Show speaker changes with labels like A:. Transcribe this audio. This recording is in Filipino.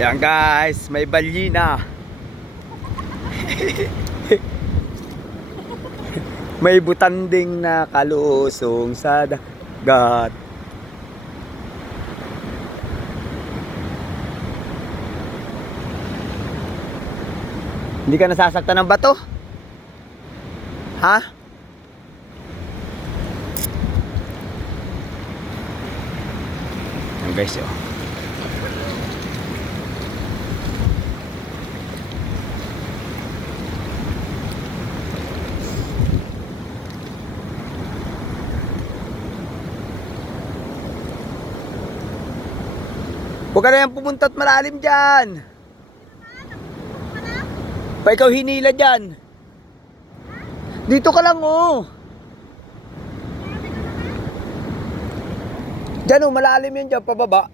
A: Ayan guys, may balyina. may butanding na kalusong sa dagat. Hindi ka nasasaktan ng bato? Ha? Ayan guys, oh. Huwag ka na yan pumunta at malalim dyan. Pa ikaw hinila dyan. Dito ka lang oh. Dyan oh, malalim yan dyan, pababa.